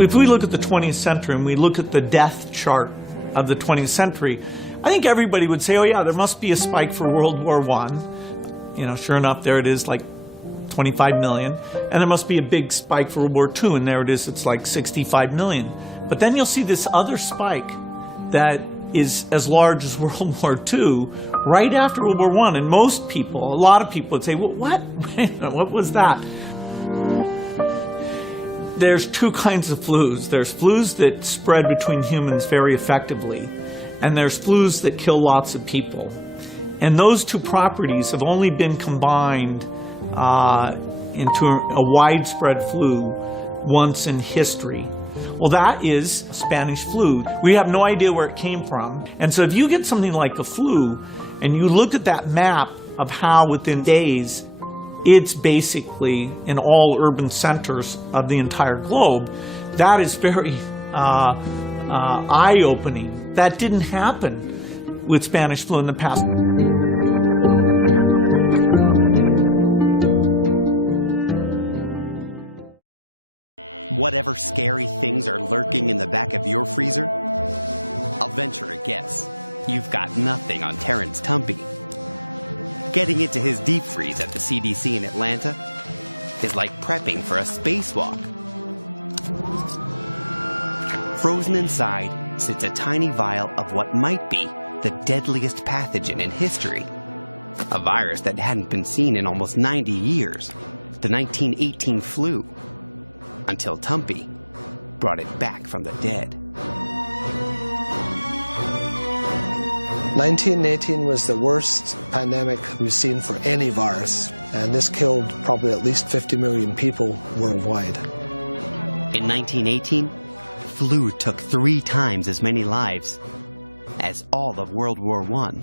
If we look at the 20th century and we look at the death chart of the 20th century, I think everybody would say, oh yeah, there must be a spike for World War I. You know, sure enough, there it is, like 25 million. And there must be a big spike for World War II, and there it is, it's like 65 million. But then you'll see this other spike that is as large as World War II right after World War I. And most people, a lot of people would say, well, what? What was that? There's two kinds of flus. There's flus that spread between humans very effectively, and there's flus that kill lots of people. And those two properties have only been combined into a widespread flu once in history. Well, that is Spanish flu. We have no idea where it came from. And so if you get something like a flu, and you look at that map of how within days it's basically in all urban centers of the entire globe, that is very eye-opening. That didn't happen with Spanish flu in the past. Whatever scary things are lurking in the back of your freezer, I'll venture a guess. You've got nothing on Terrence Tumpey. Getting into his deep freeze at the CDC in Atlanta is like prepping for a spacewalk. Frozen inside sits a tiny vial of what might be the deadliest pathogen in history. A virus that hadn't been seen in almost 90 years, the 1918 flu, until Tumpey brought it back from the dead. 1918 was the worst pandemic we've seen for any virus, and this killed probably at least 50 million people worldwide. In 1918, flu took 3 times as many lives as all of World War I.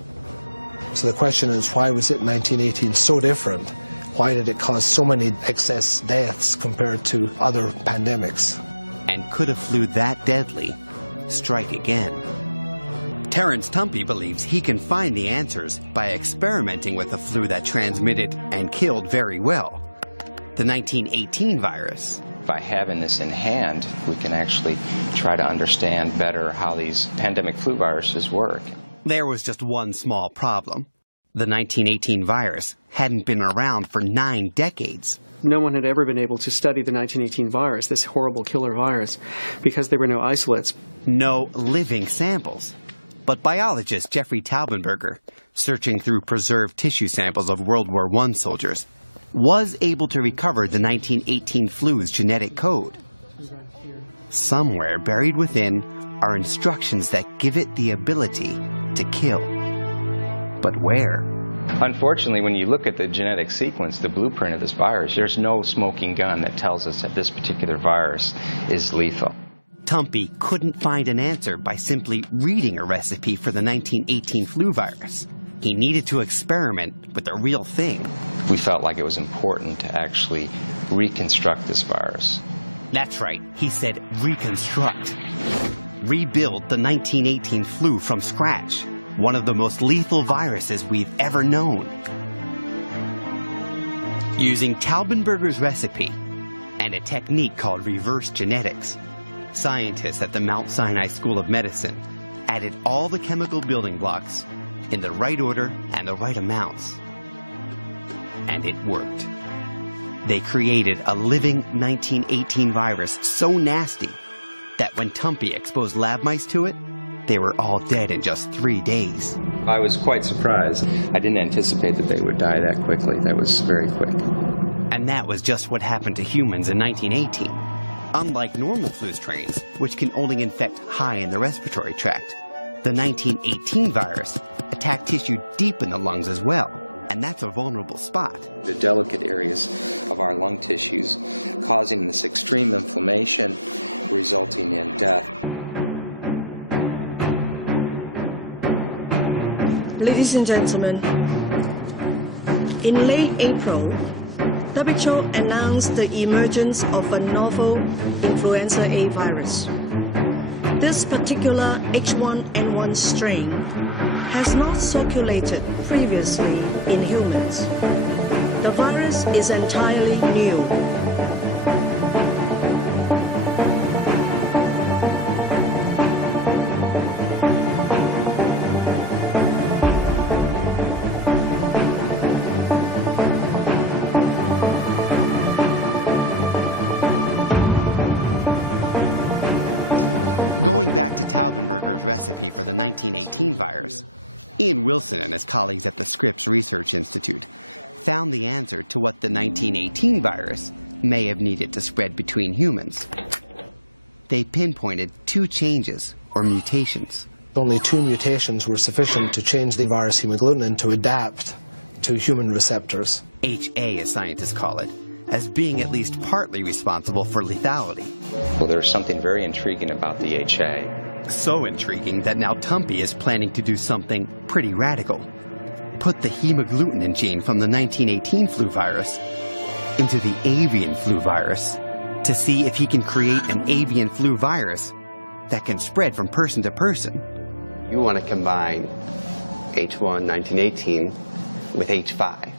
So the question is, why was it 1918 so different? Why did it cause so many excess deaths compared to other pandemics? And could a flu that deadly strike again? Terrence Tumpey believes he can find the answers by experimenting with a flu that transmitted and killed very well, the 1918 virus. By having this in hand, we can actually try to understand better how these pandemic flu viruses work. There was just one small problem. The 1918 virus hadn't been around for 9 decades. No one had ever been able to study the 1918 virus, this horrible killer virus, because there were no isolates. No living samples. But biologist Jeffrey Taubenberger, searching through preserved tissue samples of World War I soldiers, was able to recover the 1918 flu's genetic code. Somewhere buried within are instructions that give it the ability to kill. But where? Unfortunately, when you look at the genetic sequence, the blueprint of this virus, there's no smoking gun that tells us that this particular virus is lethal. Tumpey couldn't find an answer by simply reading a recipe for the 1918 flu virus. He needed to experiment with the real thing. We felt like it was important to actually reconstruct this virus. That's right, he said reconstruct. Rebuild the 1918 flu from scratch, one of the most lethal viruses we've ever known. Using Taubenberger's recipe and a technique called reverse genetics, scientists at the Mount Sinai School of Medicine added all the chemical building blocks in the right order and the right amounts. And it worked. They created a living 1918 virus so nasty that when Tumpey exposed lab mice to it, they were all dead in just 3 days. I was quite surprised. I didn't anticipate that they would die that quickly. That was very quick. And that was just what happened to humans in 1918. Unlike normal flu strains, which can only infect high in the respiratory tract, the 1918 virus attacked tissue deep in the lungs as well, and that's a vulnerable spot. The delicate areas of our lung tissues causing this extreme inflammation, resulting in death. Ladies and gentlemen, in late April, WHO announced the emergence of a novel influenza A virus. This particular H1N1 strain has not circulated previously in humans. The virus is entirely new. back to Taubenberger's recipe for the 1918 virus, Ian Wilson and his colleagues at the Scripps Research Institute found the answer to what the 1918 virus may have needed to spread between humans. They pinpointed 2 changes, or mutations. Only 2 mutations were sufficient to change the virus hemagglutinin to adapt to human receptors. HA, as scientists call it, as being at least partly responsible for lethality. Well, there's something very intriguing about the HA. So intriguing that now Tumpey is planning to do something pretty radical. Put the hemagglutinin gene from the 1918 flu virus into the avian flu virus to see if he can create an avian flu virus that can spread from person to person. You want to combine H1 1918 with H5.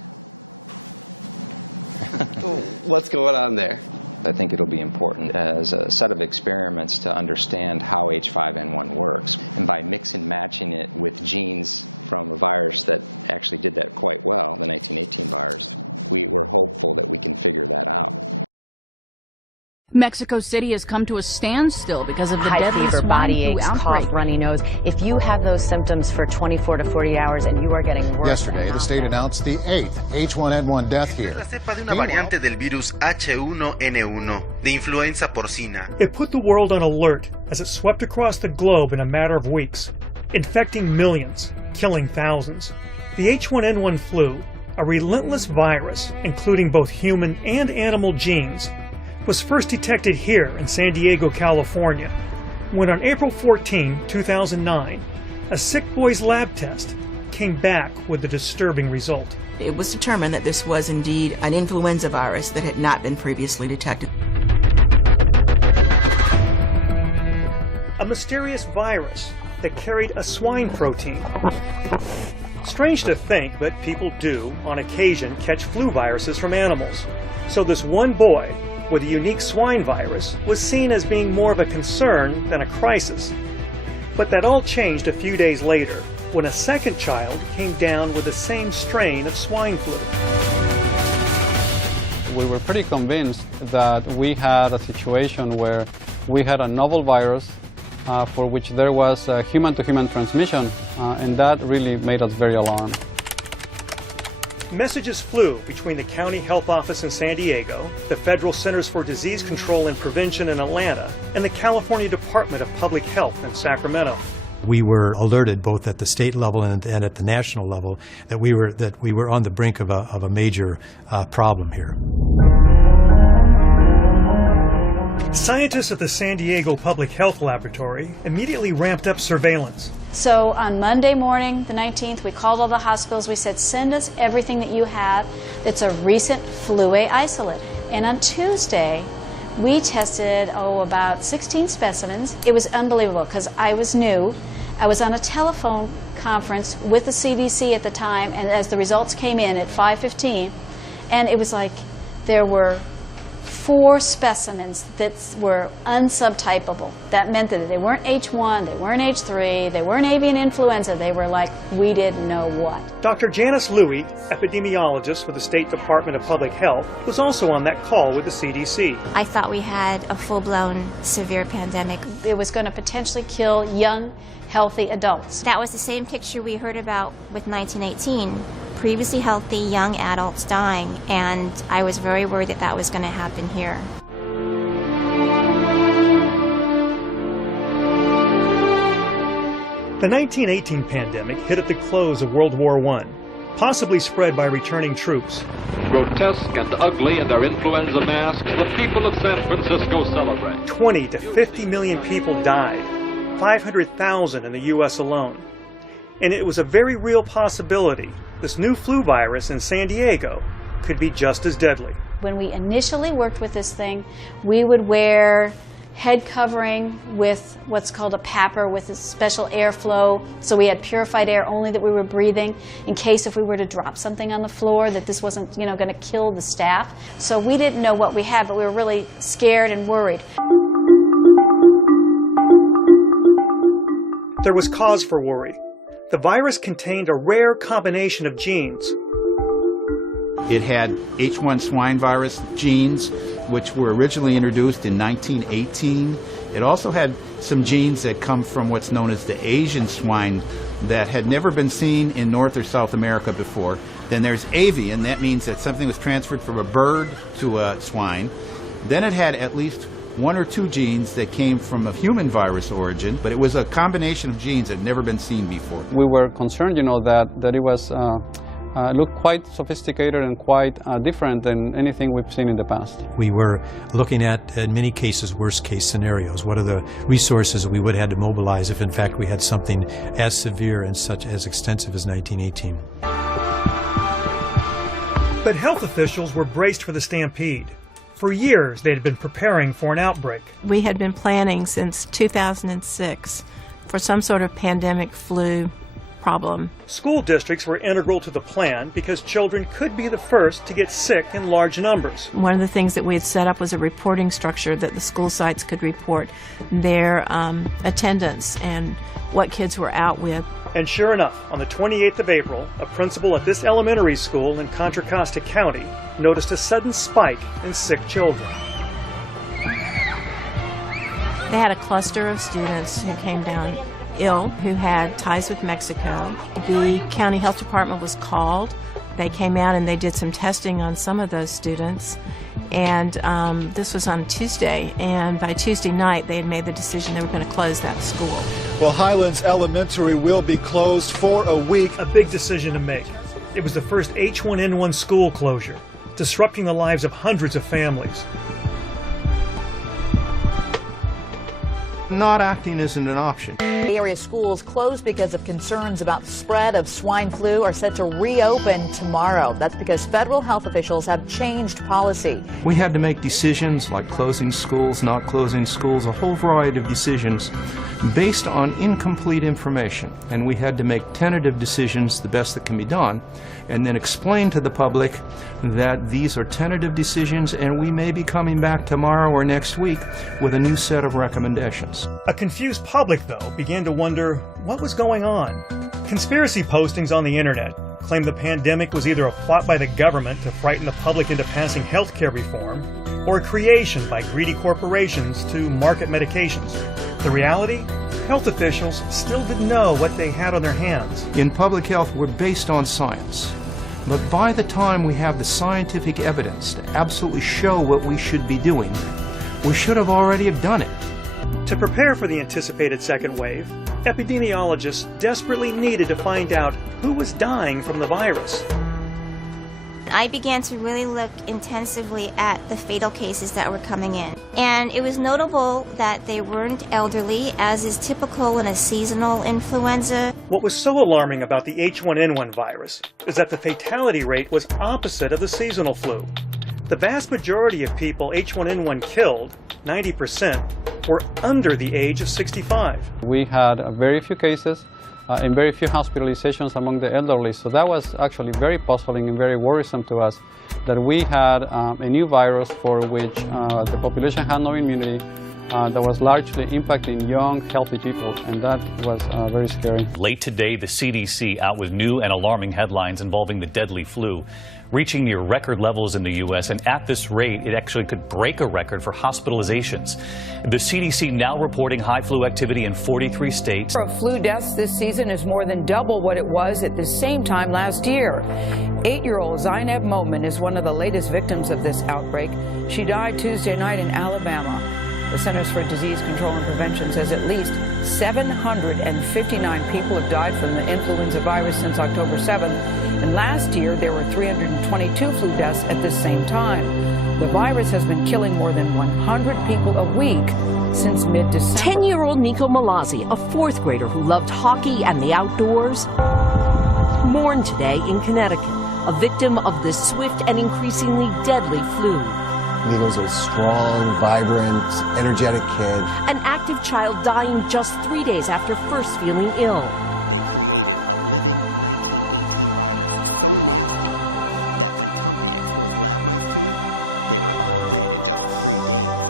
What's going on there? I think it'll be important as a set of experiments to understand how H5N1 works. And by mix and matching it with genes from a virus that actually did that quite well, the 1918 virus, we're hopeful that we can figure that out. Mexico City has come to a standstill because of the high deadly fever, swine body flu aches, outbreak. cough, runny nose. If you have those symptoms for 24 to 40 hours and you are getting worse. Yesterday, the state announced the 8th H1N1 death here. La cepa de una variante del virus H1N1 de influenza porcina. It put the world on alert as it swept across the globe in a matter of weeks, infecting millions, killing thousands. The H1N1 flu, a relentless virus including both human and animal genes, was first detected here in San Diego, California, when on April 14, 2009, a sick boy's lab test came back with a disturbing result. It was determined that this was indeed an influenza virus that had not been previously detected. A mysterious virus that carried a swine protein. Strange to think, but people do, on occasion, catch flu viruses from animals. So this one boy with a unique swine virus was seen as being more of a concern than a crisis. But that all changed a few days later when a second child came down with the same strain of swine flu. We were pretty convinced that we had a situation where we had a novel virus for which there was human-to-human transmission, and that really made us very alarmed. Messages flew between the county health office in San Diego, the Federal Centers for Disease Control and Prevention in Atlanta, and the California Department of Public Health in Sacramento. We were alerted both at the state level and at the national level that we were on the brink of a major problem here. Scientists at the San Diego Public Health Laboratory immediately ramped up surveillance. So on Monday morning, the 19th, we called all the hospitals. We said, send us everything that you have that's a recent flu A isolate. And on Tuesday, we tested, about 16 specimens. It was unbelievable because I was new. I was on a telephone conference with the CDC at the time, and as the results came in at 5:15, and it was like there were 4 specimens that were unsubtypable. That meant that they weren't H1, they weren't H3, they weren't avian influenza. They were like, we didn't know what. Dr. Janice Louie, epidemiologist with the State Department of Public Health, was also on that call with the CDC. I thought we had a full-blown severe pandemic. It was going to potentially kill young, healthy adults. That was the same picture we heard about with 1918. Previously healthy young adults dying, and I was very worried that that was going to happen here. The 1918 pandemic hit at the close of World War I, possibly spread by returning troops. Grotesque and ugly in their influenza masks, the people of San Francisco celebrate. 20 to 50 million people died, 500,000 in the U.S. alone. And it was a very real possibility this new flu virus in San Diego could be just as deadly. When we initially worked with this thing, we would wear head covering with what's called a PAPR, with a special airflow, so we had purified air only that we were breathing in case if we were to drop something on the floor that this wasn't, going to kill the staff. So we didn't know what we had, but we were really scared and worried. There was cause for worry. The virus contained a rare combination of genes. It had H1 swine virus genes, which were originally introduced in 1918 It also had some genes that come from what's known as the Asian swine that had never been seen in North or South America before. Then there's avian, that means that something was transferred from a bird to a swine. Then it had at least 1 or 2 genes that came from a human virus origin, but it was a combination of genes that had never been seen before. We were concerned, that it was looked quite sophisticated and quite different than anything we've seen in the past. We were looking at, in many cases, worst-case scenarios. What are the resources we would have had to mobilize if, in fact, we had something as severe and such as extensive as 1918? But health officials were braced for the stampede. For years, they had been preparing for an outbreak. We had been planning since 2006 for some sort of pandemic flu problem. School districts were integral to the plan because children could be the first to get sick in large numbers. One of the things that we had set up was a reporting structure that the school sites could report their attendance and what kids were out with. And sure enough, on the 28th of April, a principal at this elementary school in Contra Costa County noticed a sudden spike in sick children. They had a cluster of students who came down ill, who had ties with Mexico. The county health department was called. They came out and they did some testing on some of those students. And this was on Tuesday, and by Tuesday night they had made the decision they were going to close that school. Well, Highlands Elementary will be closed for a week. A big decision to make. It was the first H1N1 school closure, disrupting the lives of hundreds of families. Not acting isn't an option. The area schools closed because of concerns about the spread of swine flu are set to reopen tomorrow. That's because federal health officials have changed policy. We had to make decisions like closing schools, not closing schools, a whole variety of decisions based on incomplete information. And we had to make tentative decisions, the best that can be done, and then explain to the public that these are tentative decisions and we may be coming back tomorrow or next week with a new set of recommendations. A confused public, though, began to wonder what was going on. Conspiracy postings on the internet claimed the pandemic was either a plot by the government to frighten the public into passing health care reform or a creation by greedy corporations to market medications. The reality? Health officials still didn't know what they had on their hands. In public health, we're based on science. But by the time we have the scientific evidence to absolutely show what we should be doing, we should have already have done it. To prepare for the anticipated second wave, epidemiologists desperately needed to find out who was dying from the virus. I began to really look intensively at the fatal cases that were coming in. And it was notable that they weren't elderly, as is typical in a seasonal influenza. What was so alarming about the H1N1 virus is that the fatality rate was opposite of the seasonal flu. The vast majority of people H1N1 killed, 90%, were under the age of 65. We had very few cases and very few hospitalizations among the elderly, so that was actually very puzzling and very worrisome to us, that we had a new virus for which the population had no immunity, that was largely impacting young, healthy people, and that was very scary. Late today, the CDC out with new and alarming headlines involving the deadly flu, reaching near record levels in the U.S., and at this rate, it actually could break a record for hospitalizations. The CDC now reporting high flu activity in 43 states. The number of flu deaths this season is more than double what it was at the same time last year. 8-year-old Zainab Momin is one of the latest victims of this outbreak. She died Tuesday night in Alabama. The Centers for Disease Control and Prevention says at least 759 people have died from the influenza virus since October 7th, and last year there were 322 flu deaths at the same time. The virus has been killing more than 100 people a week since mid-December. 10-year-old Nico Malazzi, a fourth grader who loved hockey and the outdoors, mourned today in Connecticut, a victim of the swift and increasingly deadly flu. Nico's a strong, vibrant, energetic kid. An active child dying just 3 days after first feeling ill. They created a living 1918 virus so nasty that when Tumpey exposed lab mice to it, they were all dead in just 3 days.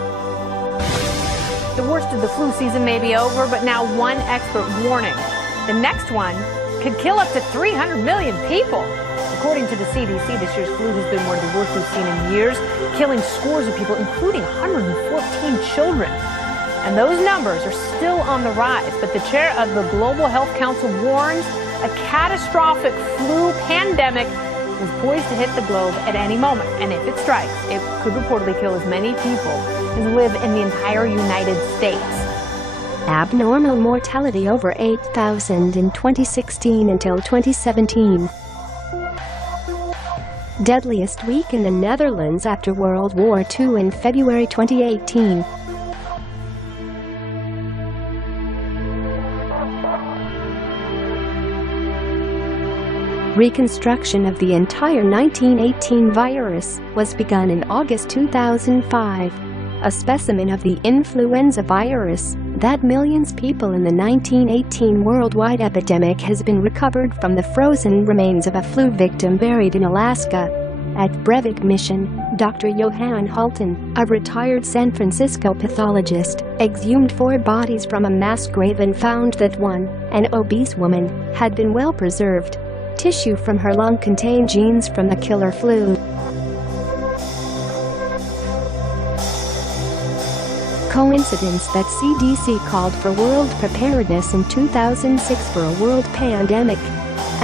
The worst of the flu season may be over, but now one expert warning. The next one could kill up to 300 million people. According to the CDC, this year's flu has been one of the worst we've seen in years, killing scores of people, including 114 children. And those numbers are still on the rise, but the chair of the Global Health Council warns a catastrophic flu pandemic is poised to hit the globe at any moment. And if it strikes, it could reportedly kill as many people as live in the entire United States. Abnormal mortality over 8,000 in 2016 until 2017. Deadliest week in the Netherlands after World War II in February 2018. Reconstruction of the entire 1918 virus was begun in August 2005. A specimen of the influenza virus that millions of people in the 1918 worldwide epidemic has been recovered from the frozen remains of a flu victim buried in Alaska. At Breivik Mission, Dr. Johan Halton, a retired San Francisco pathologist, exhumed 4 bodies from a mass grave and found that one, an obese woman, had been well preserved. Tissue from her lung contained genes from the killer flu. Coincidence that CDC called for world preparedness in 2006 for a world pandemic,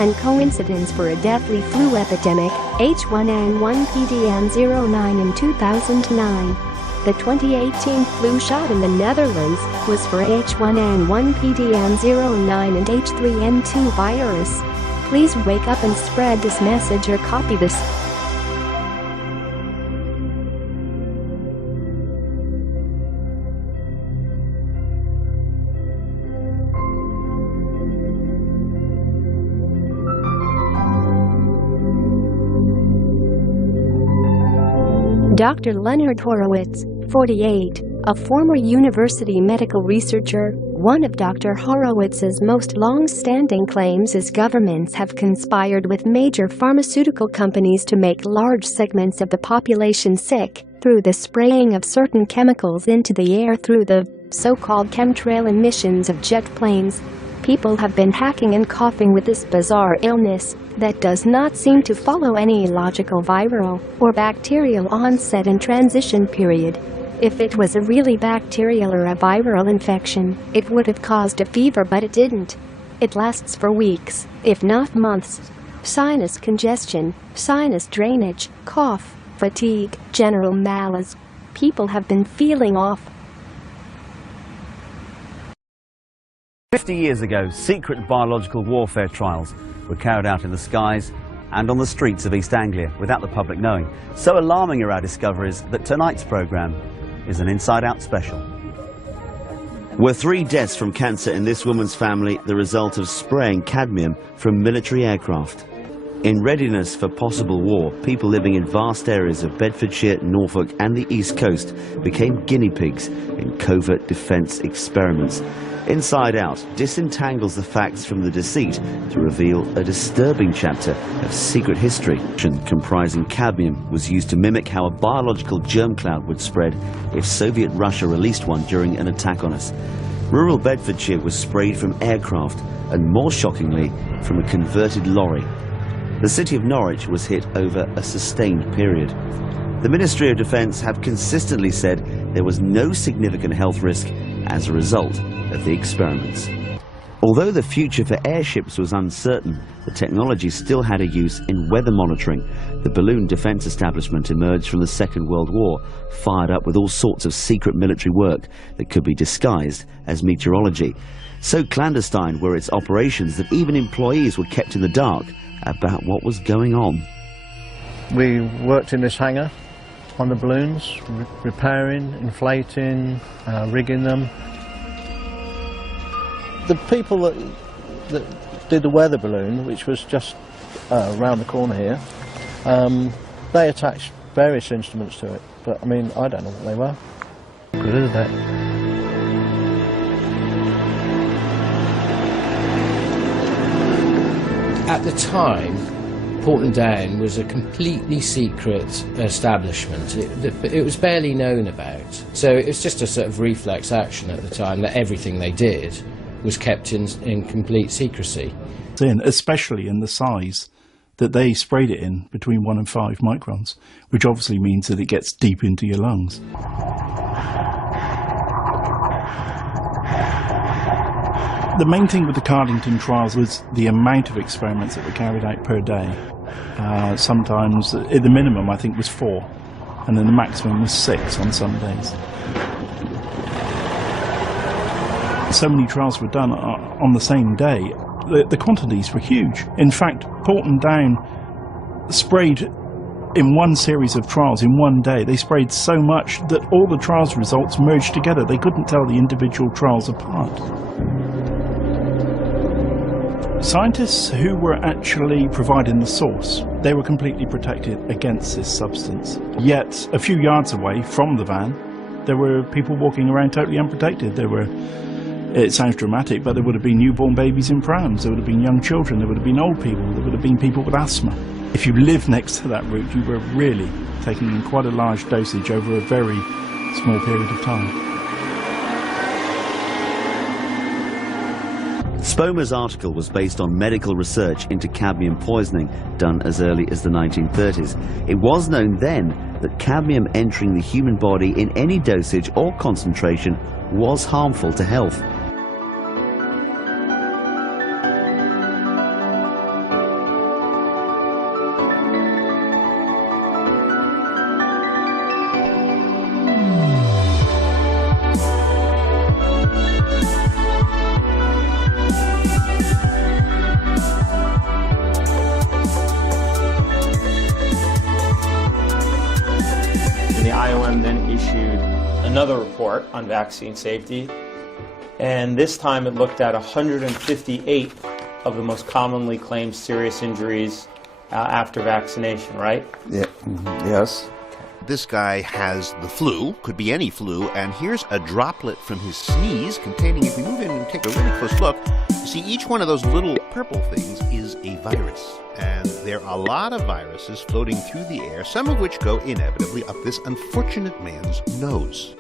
and coincidence for a deadly flu epidemic, H1N1 PDM09 in 2009. The 2018 flu shot in the Netherlands was for H1N1 PDM09 and H3N2 virus. Please wake up and spread this message or copy this. Dr. Leonard Horowitz, 48, a former university medical researcher. One of Dr. Horowitz's most long-standing claims is governments have conspired with major pharmaceutical companies to make large segments of the population sick through the spraying of certain chemicals into the air through the so-called chemtrail emissions of jet planes. People have been hacking and coughing with this bizarre illness that does not seem to follow any logical viral or bacterial onset and transition period. If it was a really bacterial or a viral infection, it would have caused a fever, but it didn't. It lasts for weeks, if not months. Sinus congestion, sinus drainage, cough, fatigue, general malaise. People have been feeling off. 50 years ago, secret biological warfare trials were carried out in the skies and on the streets of East Anglia without the public knowing. So alarming are our discoveries that tonight's programme is an Inside Out special. Were 3 deaths from cancer in this woman's family the result of spraying cadmium from military aircraft? In readiness for possible war, people living in vast areas of Bedfordshire, Norfolk and the East Coast became guinea pigs in covert defence experiments. Inside Out disentangles the facts from the deceit to reveal a disturbing chapter of secret history. Comprising cadmium was used to mimic how a biological germ cloud would spread if Soviet Russia released one during an attack on us. Rural Bedfordshire was sprayed from aircraft and, more shockingly, from a converted lorry. The city of Norwich was hit over a sustained period. The Ministry of Defence have consistently said there was no significant health risk as a result of the experiments. Although the future for airships was uncertain, the technology still had a use in weather monitoring. The balloon defence establishment emerged from the Second World War, fired up with all sorts of secret military work that could be disguised as meteorology. So clandestine were its operations that even employees were kept in the dark about what was going on. We worked in this hangar on the balloons, repairing, inflating, rigging them. The people that did the weather balloon, which was just around the corner here, they attached various instruments to it, but I mean, I don't know what they were. Good at that. At the time, Portland Down was a completely secret establishment. It was barely known about. So it was just a sort of reflex action at the time that everything they did was kept in complete secrecy. Especially in the size that they sprayed it in, between 1 and 5 microns, which obviously means that it gets deep into your lungs. The main thing with the Cardington trials was the amount of experiments that were carried out per day. Sometimes, at the minimum, I think, was 4, and then the maximum was 6 on some days. So many trials were done on the same day. The quantities were huge. In fact, Porton Down sprayed in one series of trials in one day. They sprayed so much that all the trials results merged together. They couldn't tell the individual trials apart. Scientists who were actually providing the source, they were completely protected against this substance. Yet, a few yards away from the van, there were people walking around totally unprotected. There were, it sounds dramatic, but there would have been newborn babies in prams, there would have been young children, there would have been old people, there would have been people with asthma. If you lived next to that route, you were really taking in quite a large dosage over a very small period of time. Spomer's article was based on medical research into cadmium poisoning done as early as the 1930s. It was known then that cadmium entering the human body in any dosage or concentration was harmful to health. On vaccine safety, and this time it looked at 158 of the most commonly claimed serious injuries after vaccination, right? Yeah. Yes. This guy has the flu, could be any flu, and here's a droplet from his sneeze containing, if we move in and take a really close look, you see each one of those little purple things is a virus. And there are a lot of viruses floating through the air, some of which go inevitably up this unfortunate man's nose.